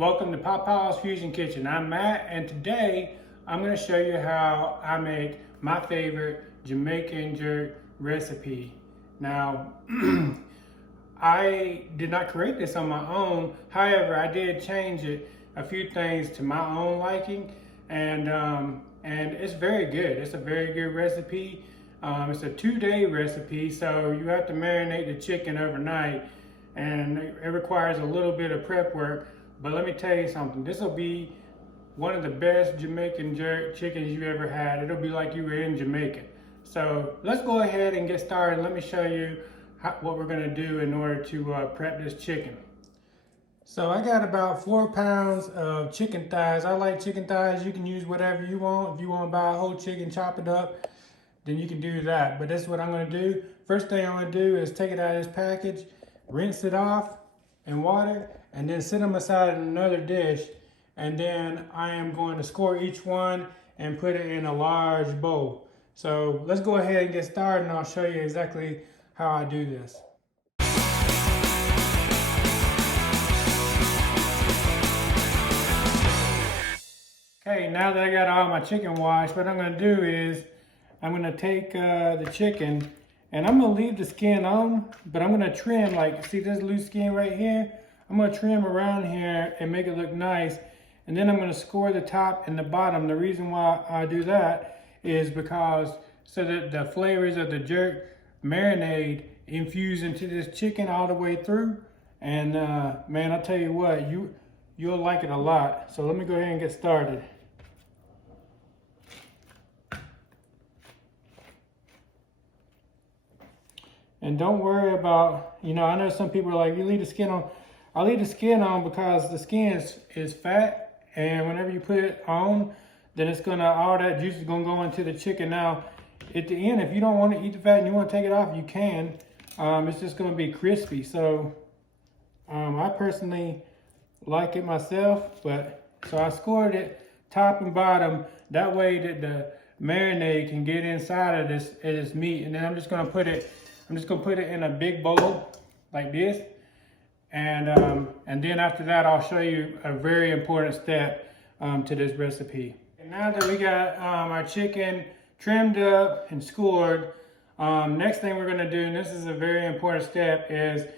Welcome to Pawpaw's Fusion Kitchen. I'm Matt, and today I'm going to show you how I make my favorite Jamaican jerk recipe. Now, I did not create this on my own. However, I did change it a few things to my own liking, and it's very good. It's a very good recipe. It's a 2-day recipe, so you have to marinate the chicken overnight, and it requires a little bit of prep work. But let me tell you something, this will be one of the best Jamaican jerk chickens you've ever had. It'll be like you were in Jamaica. So let's go ahead and get started. Let me show you what we're gonna do in order to prep this chicken. So I got about 4 pounds of chicken thighs. I like chicken thighs. You can use whatever you want. If you want to buy a whole chicken, chop it up, then you can do that. But this is what I'm gonna do. First thing I'm gonna do is take it out of this package, rinse it off in water, and then set them aside in another dish. And then I am going to score each one and put it in a large bowl. So let's go ahead and get started, and I'll show you exactly how I do this. Okay, now that I got all my chicken washed, what I'm gonna do is I'm gonna take the chicken, and I'm gonna leave the skin on, but I'm gonna trim, like, see this loose skin right here? I'm gonna trim around here and make it look nice. And then I'm gonna score the top and the bottom. The reason why I do that is because so that the flavors of the jerk marinade infuse into this chicken all the way through. And man, I'll tell you what, you'll like it a lot. So let me go ahead and get started. And don't worry about, I know some people are like, you leave the skin on. I leave the skin on because the skin is fat, and whenever you put it on, then it's gonna, all that juice is gonna go into the chicken. Now, at the end, if you don't want to eat the fat and you want to take it off, you can. It's just gonna be crispy. So I personally like it myself, so I scored it top and bottom. That way that the marinade can get inside of this meat. And then I'm just gonna put it in a big bowl like this. And then after that, I'll show you a very important step to this recipe. And now that we got our chicken trimmed up and scored, next thing we're gonna do, and this is a very important step, is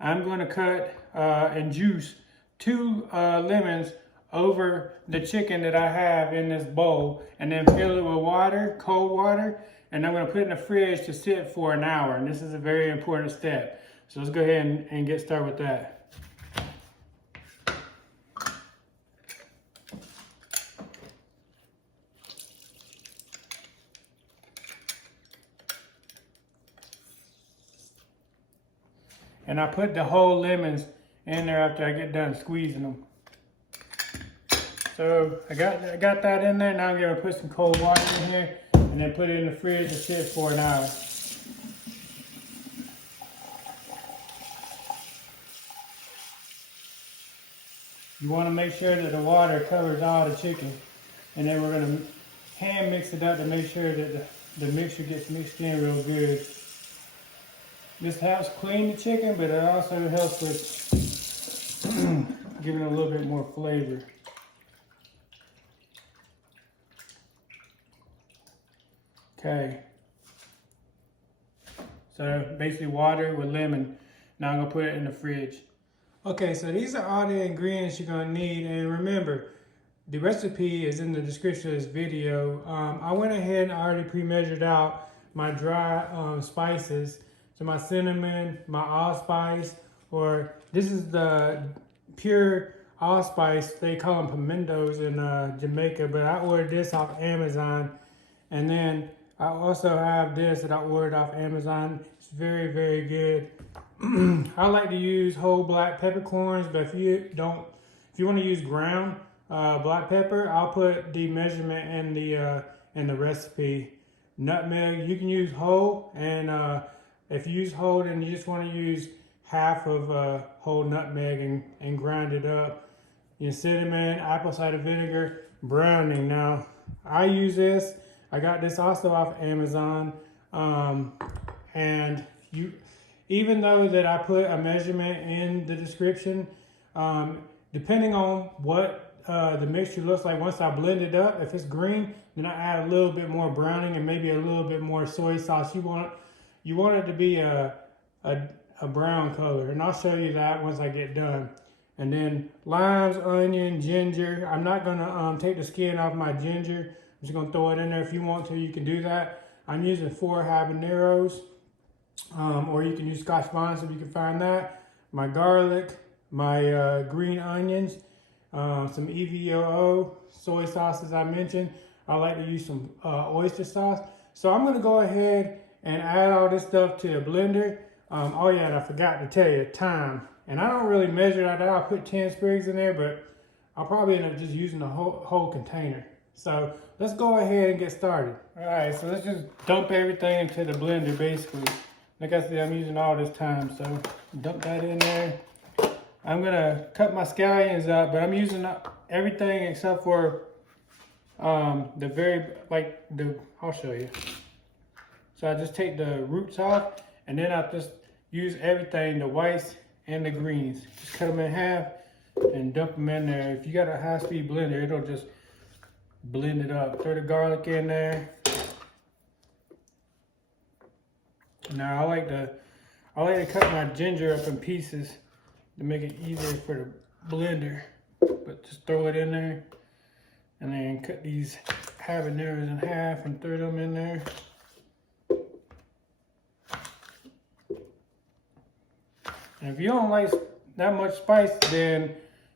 I'm gonna cut and juice 2 lemons over the chicken that I have in this bowl, and then fill it with water, cold water, and I'm gonna put it in the fridge to sit for an hour. And this is a very important step. So let's go ahead and get started with that. And I put the whole lemons in there after I get done squeezing them. So I got that in there. Now I'm gonna put some cold water in here and then put it in the fridge to sit for an hour. You want to make sure that the water covers all the chicken, and then we're going to hand mix it up to make sure that the mixture gets mixed in real good. This helps clean the chicken, but it also helps with giving it a little bit more flavor. Okay. So basically water with lemon. Now I'm going to put it in the fridge. Okay, so these are all the ingredients you're gonna need, and remember, the recipe is in the description of this video. I went ahead and already pre-measured out my dry spices. So my cinnamon, my allspice, or this is the pure allspice. They call them pimentos in Jamaica, but I ordered this off Amazon. And then I also have this that I ordered off Amazon. It's very, very good. I like to use whole black peppercorns, but if you want to use ground black pepper, I'll put the measurement in the recipe. Nutmeg, you can use whole, and if you use whole, then you just want to use half of whole nutmeg and grind it up. Cinnamon, apple cider vinegar, browning. Now I use this. I got this also off Amazon, and even though that I put a measurement in the description, depending on what the mixture looks like, once I blend it up, if it's green, then I add a little bit more browning and maybe a little bit more soy sauce. You want it to be a brown color, and I'll show you that once I get done. And then limes, onion, ginger. I'm not gonna take the skin off my ginger. I'm just gonna throw it in there. If you want to, you can do that. I'm using 4 habaneros, or you can use Scotch Bonnet if you can find that. My garlic, my green onions, some EVOO, soy sauce as I mentioned. I like to use some oyster sauce. So I'm gonna go ahead and add all this stuff to a blender. Oh yeah, and I forgot to tell you, thyme. And I don't really measure that out. I put 10 sprigs in there, but I'll probably end up just using the whole container. So let's go ahead and get started. All right, so let's just dump everything into the blender basically. Like I said, I'm using all this thyme, so dump that in there. I'm gonna cut my scallions up, but I'm using everything except for I'll show you. So I just take the roots off, and then I just use everything, the whites and the greens. Just cut them in half and dump them in there. If you got a high-speed blender, it'll just blend it up. Throw the garlic in there. Now I like to cut my ginger up in pieces to make it easier for the blender. But just throw it in there, and then cut these habaneros in half and throw them in there. And if you don't like that much spice, then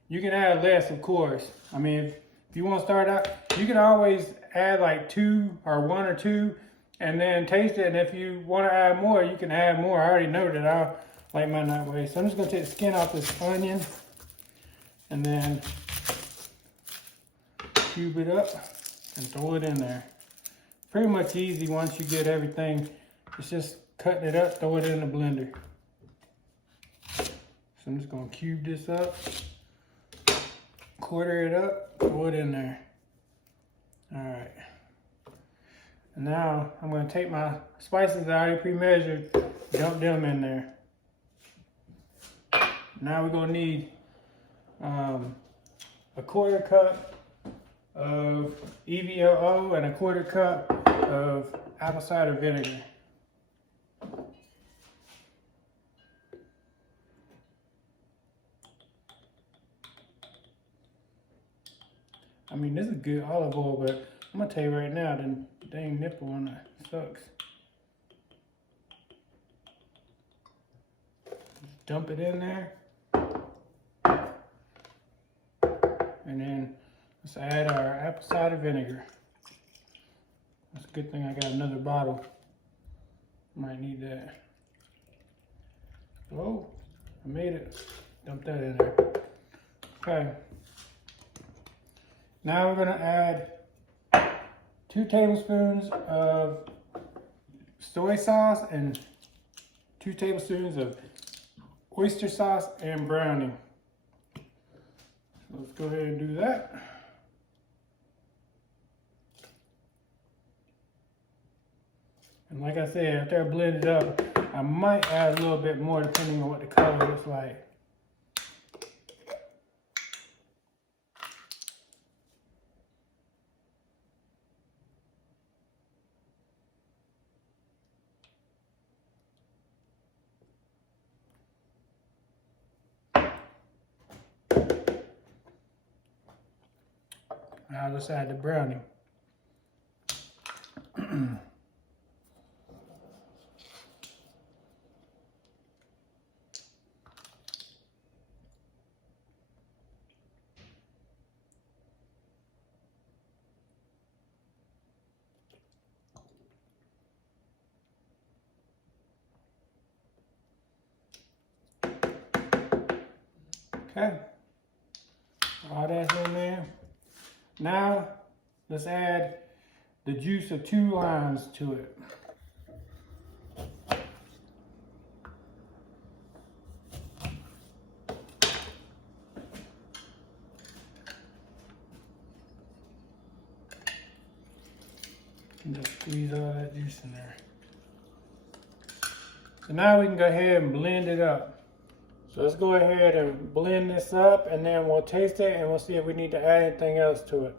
you can add less, of course. I mean, if you want to start out, you can always add like 2 or 1 or 2 and then taste it. And if you want to add more, you can add more. I already know that I like mine that way. So I'm just going to take the skin off this onion and then cube it up and throw it in there. Pretty much easy once you get everything. It's just cutting it up, throw it in the blender. I'm just gonna cube this up, quarter it up, throw it in there. All right. And now I'm gonna take my spices that I already pre-measured, dump them in there. Now we're gonna need a 1/4 cup of EVOO and a 1/4 cup of apple cider vinegar. I mean, this is good olive oil, but I'm gonna tell you right now, the dang nipple on it sucks. Just dump it in there. And then let's add our apple cider vinegar. That's a good thing I got another bottle. Might need that. Oh, I made it. Dump that in there. Okay. Now we're going to add 2 tablespoons of soy sauce and 2 tablespoons of oyster sauce and browning. So let's go ahead and do that. And like I said, after I blend it up, I might add a little bit more depending on what the color looks like. Now let's add the browning. Okay, all that's in there. Now let's add the juice of 2 limes to it. And just squeeze all that juice in there. So now we can go ahead and blend it up. So let's go ahead and blend this up, and then we'll taste it and we'll see if we need to add anything else to it.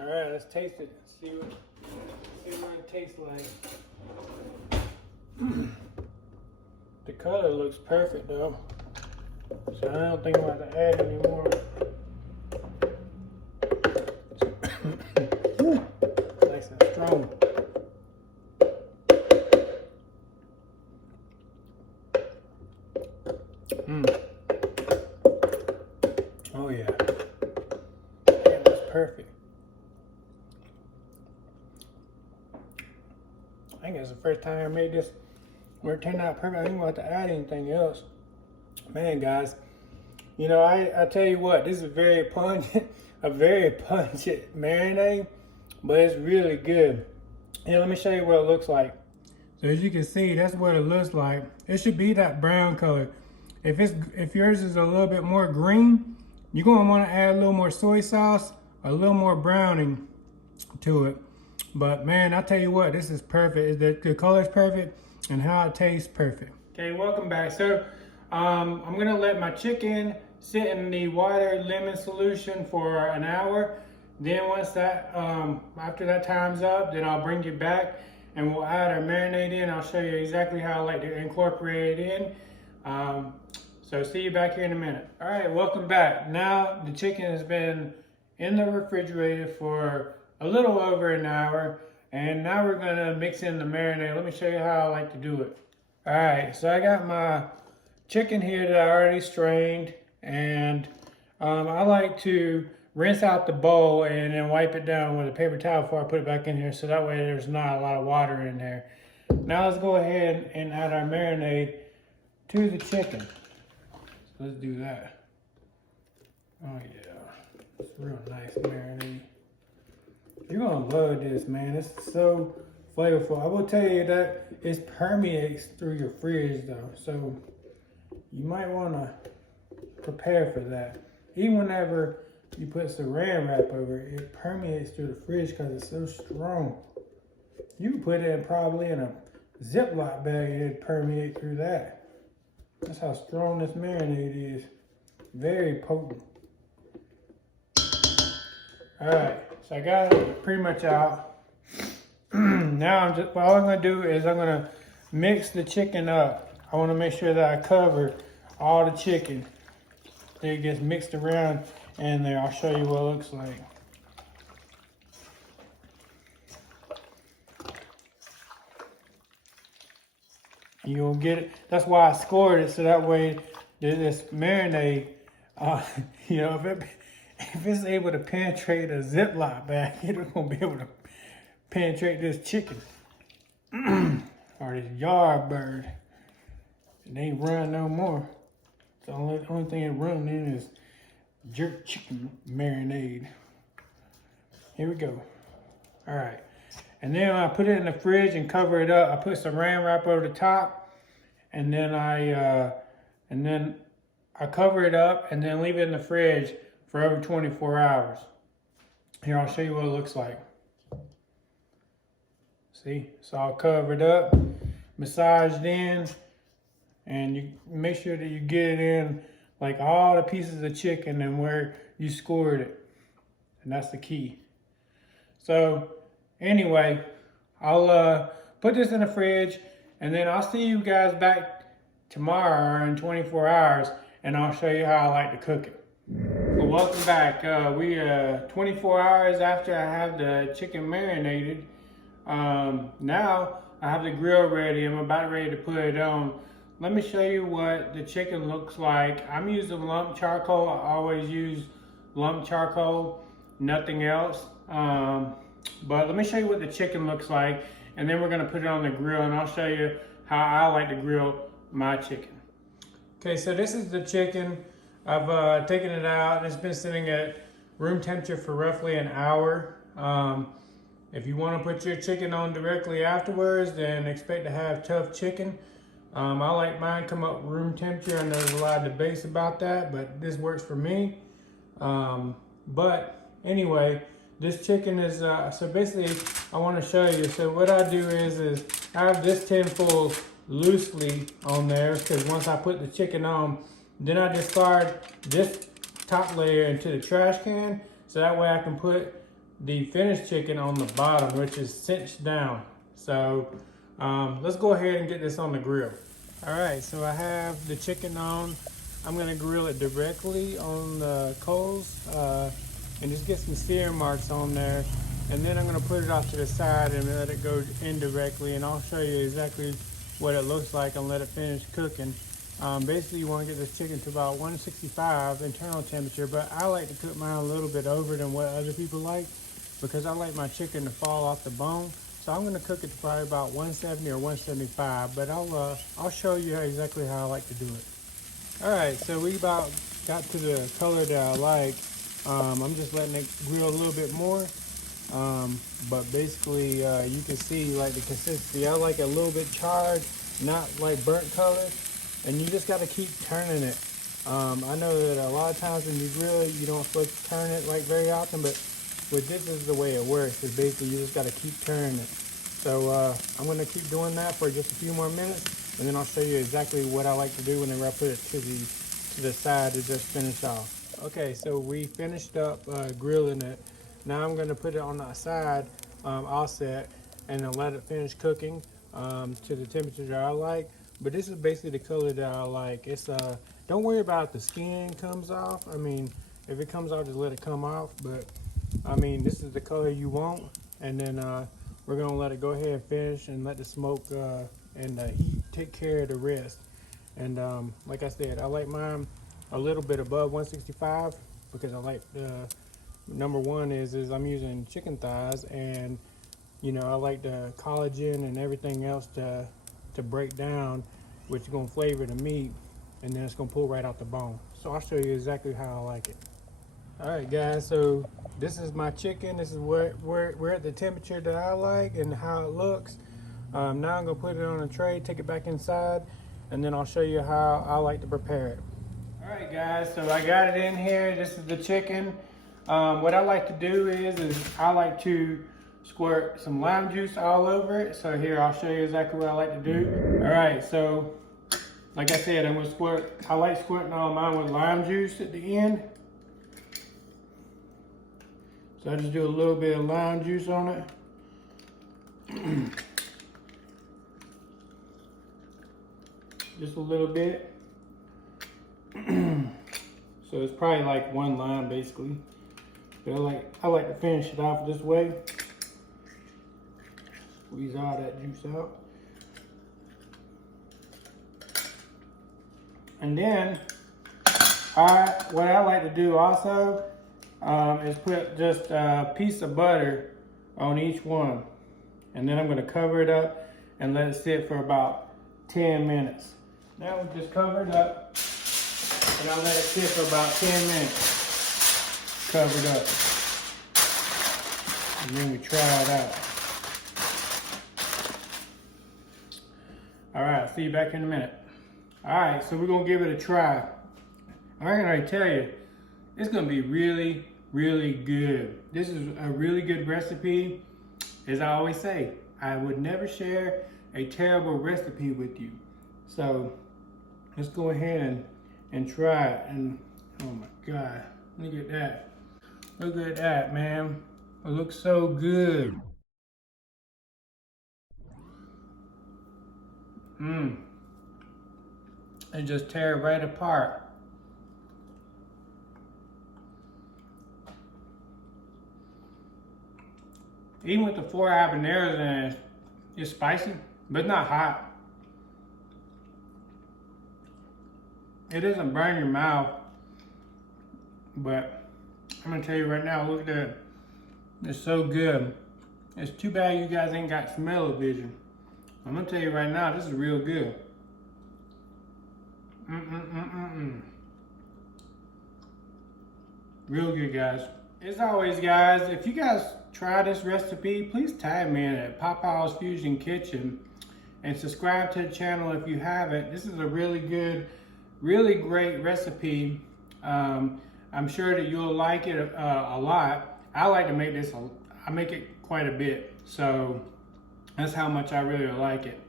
Alright, let's taste it. See what it tastes like. The color looks perfect though, so I don't think we'll have to add any more. Nice and strong. Oh yeah. Damn, that's perfect. I think it's the first time I made this where it turned out perfect. I didn't want to add anything else. Man, guys, you know, I tell you what, this is very pungent, a very pungent marinade, but it's really good. Here, let me show you what it looks like. So as you can see, that's what it looks like. It should be that brown color. If yours is a little bit more green, you're gonna want to add a little more soy sauce, a little more browning to it. But man, I tell you what, this is perfect. The color is perfect and how it tastes perfect. Okay, welcome back. So I'm gonna let my chicken sit in the water lemon solution for an hour. Then once that, after that time's up, then I'll bring you back and we'll add our marinade in. I'll show you exactly how I like to incorporate it in. So see you back here in a minute. All right, welcome back. Now the chicken has been in the refrigerator for a little over an hour, and now we're gonna mix in the marinade. Let me show you how I like to do it. All right, so I got my chicken here that I already strained, and I like to rinse out the bowl and then wipe it down with a paper towel before I put it back in here, so that way there's not a lot of water in there. Now let's go ahead and add our marinade to the chicken. So let's do that. Oh yeah, it's real nice marinade. You're gonna love this, man. It's so flavorful. I will tell you that it permeates through your fridge though, so you might wanna prepare for that. Even whenever you put saran wrap over it, it permeates through the fridge because it's so strong. You can put it probably in a Ziploc bag and it'd permeate through that. That's how strong this marinade is. Very potent. All right, so I got it pretty much out. Now all I'm gonna do is I'm gonna mix the chicken up. I wanna make sure that I cover all the chicken. It gets mixed around in there. I'll show you what it looks like. You'll get it. That's why I scored it, so that way this marinade, you know, if it's able to penetrate a Ziploc bag, it's gonna be able to penetrate this chicken or this yard bird. It ain't run no more. The only thing it run in is jerk chicken marinade. Here we go. All right. And then I put it in the fridge and cover it up. I put saran wrap over the top, and then I cover it up and then leave it in the fridge for over 24 hours. Here, I'll show you what it looks like. See, it's all covered up, massaged in, and you make sure that you get it in like all the pieces of chicken and where you scored it. And that's the key. So anyway, I'll put this in the fridge, and then I'll see you guys back tomorrow or in 24 hours, and I'll show you how I like to cook it. Well, welcome back. We 24 hours after I have the chicken marinated. Now I have the grill ready. I'm about ready to put it on. Let me show you what the chicken looks like. I'm using lump charcoal. I always use lump charcoal, nothing else. But let me show you what the chicken looks like, and then we're gonna put it on the grill, and I'll show you how I like to grill my chicken. Okay, so this is the chicken. I've taken it out. It's been sitting at room temperature for roughly an hour. If you want to put your chicken on directly afterwards, then expect to have tough chicken. I like mine come up room temperature. I know there's a lot of debates about that, but this works for me. But anyway, this chicken is, so basically I want to show you. So what I do is I have this tin foil loosely on there, because once I put the chicken on, then I discard this top layer into the trash can, so that way I can put the finished chicken on the bottom, which is cinched down. So let's go ahead and get this on the grill. All right, so I have the chicken on. I'm gonna grill it directly on the coals and just get some sear marks on there. And then I'm gonna put it off to the side and let it go indirectly, and I'll show you exactly what it looks like and let it finish cooking. Basically, you want to get this chicken to about 165 internal temperature, but I like to cook mine a little bit over than what other people like, because I like my chicken to fall off the bone. So I'm going to cook it to probably about 170 or 175, but I'll show you exactly how I like to do it. All right, so we about got to the color that I like. I'm just letting it grill a little bit more. But basically, you can see like the consistency. I like it a little bit charred, not like burnt color. And you just got to keep turning it. I know that a lot of times when you grill it, you don't supposed to turn it like very often, but with this is the way it works. Is basically you just got to keep turning it. So I'm going to keep doing that for just a few more minutes, and then I'll show you exactly what I like to do whenever I put it to the side to just finish off. Okay, so we finished up grilling it. Now I'm going to put it on the side offset and then let it finish cooking to the temperature that I like. But this is basically the color that I like. It's don't worry about if the skin comes off. I mean, if it comes off, just let it come off. But I mean, this is the color you want. And then we're gonna let it go ahead and finish and let the smoke and the heat take care of the rest. And like I said, I like mine a little bit above 165 because I like number one is I'm using chicken thighs, and you know I like the collagen and everything else to break down, which is going to flavor the meat, and then it's going to pull right out the bone. So I'll show you exactly how I like it. All right guys, so this is my chicken. This is where we're at the temperature that I like and how it looks. Now I'm going to put it on a tray, take it back inside, and then I'll show you how I like to prepare it. All right guys, so I got it in here. This is the chicken. What I like to do is I like to squirt some lime juice all over it. So here, I'll show you exactly what I like to do. All right, so like I said, I'm gonna squirt, I like squirting all mine with lime juice at the end. So I just do a little bit of lime juice on it. Just a little bit. So it's probably like one lime basically. But I like to finish it off this way. Squeeze all that juice out. And then, what I like to do also is put just a piece of butter on each one. And then I'm going to cover it up and let it sit for about 10 minutes. Now we just cover it up, and I'll let it sit for about 10 minutes. Covered up. And then we try it out. All right, see you back in a minute. All right, so we're gonna give it a try. I can already tell you, it's gonna be really, really good. This is a really good recipe. As I always say, I would never share a terrible recipe with you. So let's go ahead and try it. And oh my God, look at that. Look at that, man. It looks so good. And just tear it right apart. Even with the 4 habaneros in it, it's spicy, but not hot. It doesn't burn your mouth, but I'm gonna tell you right now, look at that. It's so good. It's too bad you guys ain't got smell-o-vision. I'm gonna tell you right now, this is real good. Real good, guys. As always, guys, if you guys try this recipe, please tag me in at Pawpaw's Fusion Kitchen and subscribe to the channel if you haven't. This is a really good, really great recipe. I'm sure that you'll like it a lot. I like to make this, I make it quite a bit. So that's how much I really like it.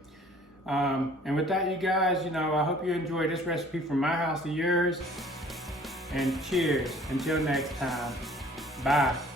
And with that, you guys, I hope you enjoyed this recipe from my house to yours. And cheers. Until next time. Bye.